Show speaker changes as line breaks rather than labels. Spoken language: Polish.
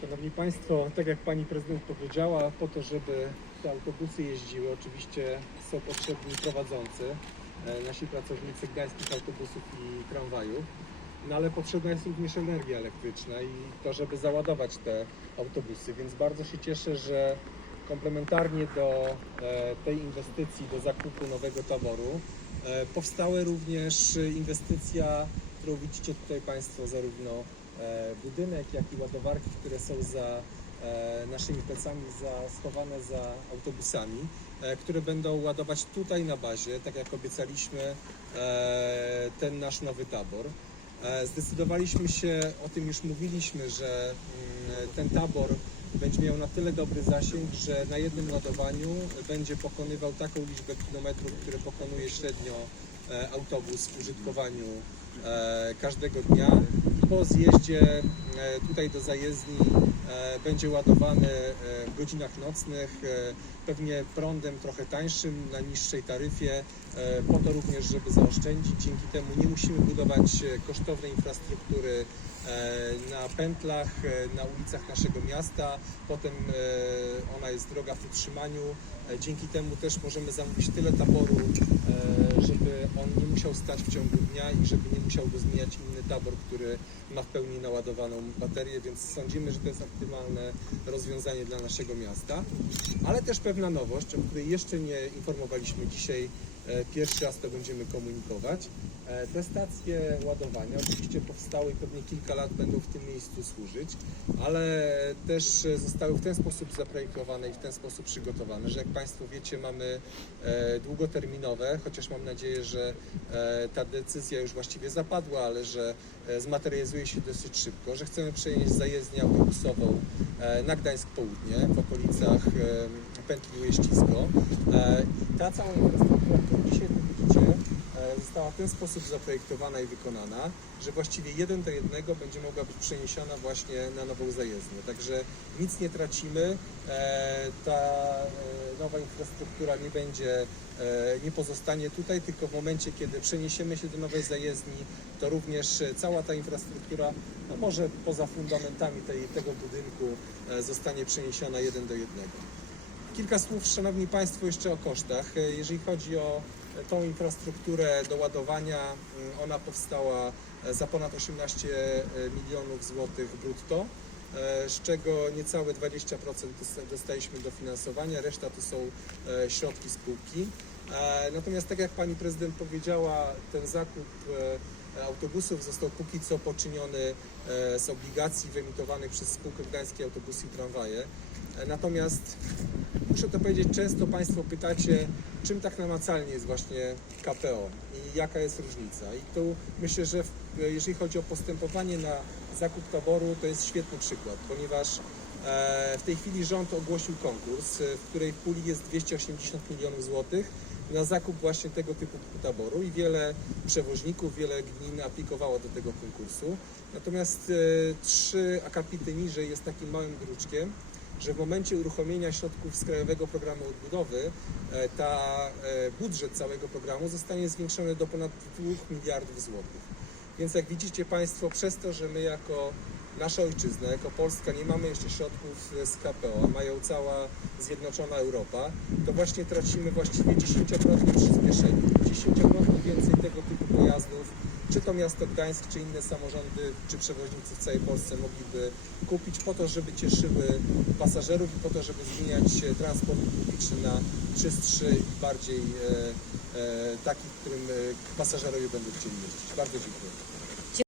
Szanowni Państwo, tak jak Pani Prezydent powiedziała, po to, żeby te autobusy jeździły, oczywiście są potrzebni prowadzący, e, nasi pracownicy gdańskich autobusów i tramwajów, no ale potrzebna jest również energia elektryczna i to, żeby załadować te autobusy, więc bardzo się cieszę, że komplementarnie do e, tej inwestycji, do zakupu nowego taboru, e, powstały również inwestycja, którą widzicie tutaj Państwo, zarówno budynek, jak i ładowarki, które są za e, naszymi plecami, za, schowane za autobusami, e, które będą ładować tutaj na bazie, tak jak obiecaliśmy, e, ten nasz nowy tabor. E, Zdecydowaliśmy się, o tym już mówiliśmy, że mm, ten tabor będzie miał na tyle dobry zasięg, że na jednym ładowaniu będzie pokonywał taką liczbę kilometrów, które pokonuje średnio e, autobus w użytkowaniu e, każdego dnia. Po zjeździe e, tutaj do zajezdni e, będzie ładowany e, w godzinach nocnych, pewnie prądem trochę tańszym, na niższej taryfie, po to również, żeby zaoszczędzić. Dzięki temu nie musimy budować kosztownej infrastruktury na pętlach, na ulicach naszego miasta. Potem ona jest droga w utrzymaniu. Dzięki temu też możemy zamówić tyle taboru, żeby on nie musiał stać w ciągu dnia i żeby nie musiał go zmieniać inny tabor, który ma w pełni naładowaną baterię, więc sądzimy, że to jest optymalne rozwiązanie dla naszego miasta. Ale też pewna nowość, o której jeszcze nie informowaliśmy dzisiaj, pierwszy raz to będziemy komunikować. E, Te stacje ładowania oczywiście powstały i pewnie kilka lat będą w tym miejscu służyć, ale też e, zostały w ten sposób zaprojektowane i w ten sposób przygotowane, że jak Państwo wiecie mamy e, długoterminowe, chociaż mam nadzieję, że e, ta decyzja już właściwie zapadła, ale że e, zmaterializuje się dosyć szybko, że chcemy przenieść zajezdnię autobusową e, na Gdańsk Południe, w okolicach e, pętli Ujeścisko. E, I ta cała infrastruktura, dzisiaj widzicie, e, została w ten sposób zaprojektowana i wykonana, że właściwie jeden do jednego będzie mogła być przeniesiona właśnie na nową zajezdnię. Także nic nie tracimy. E, Ta e, nowa infrastruktura nie będzie, nie pozostanie tutaj, tylko w momencie, kiedy przeniesiemy się do nowej zajezdni, to również cała ta infrastruktura, no może poza fundamentami tej, tego budynku, zostanie przeniesiona jeden do jednego. Kilka słów, Szanowni Państwo, jeszcze o kosztach. E, Jeżeli chodzi o e, tą infrastrukturę do ładowania, mm, ona powstała e, za ponad 18 milionów złotych brutto, e, z czego niecałe 20% dos- dostaliśmy dofinansowania, reszta to są e, środki spółki. E, Natomiast tak jak Pani Prezydent powiedziała, ten zakup e, autobusów został póki co poczyniony e, z obligacji wyemitowanych przez spółkę Gdańskie Autobusy i Tramwaje. Natomiast muszę to powiedzieć, często Państwo pytacie, czym tak namacalnie jest właśnie KPO i jaka jest różnica. I tu myślę, że jeżeli chodzi o postępowanie na zakup taboru, to jest świetny przykład, ponieważ e, w tej chwili rząd ogłosił konkurs, e, w której puli jest 280 milionów złotych na zakup właśnie tego typu taboru i wiele przewoźników, wiele gmin aplikowało do tego konkursu. Natomiast e, trzy akapity niżej jest takim małym druczkiem, że w momencie uruchomienia środków z Krajowego Programu Odbudowy e, ta e, budżet całego programu zostanie zwiększony do ponad 2 miliardów złotych. Więc jak widzicie Państwo, przez to, że my jako nasza ojczyzna, jako Polska nie mamy jeszcze środków z KPO, a mają cała zjednoczona Europa, to właśnie tracimy właściwie dziesięciokrotnie przyspieszenie. Dziesięciokrotnie więcej tego typu pojazdów, czy to miasto Gdańsk, czy inne samorządy, czy przewoźnicy w całej Polsce mogliby kupić po to, żeby cieszyły pasażerów i po to, żeby zmieniać transport publiczny na czystszy i bardziej e, e, taki, w którym e, pasażerowie będą chcieli jeździć. Bardzo dziękuję.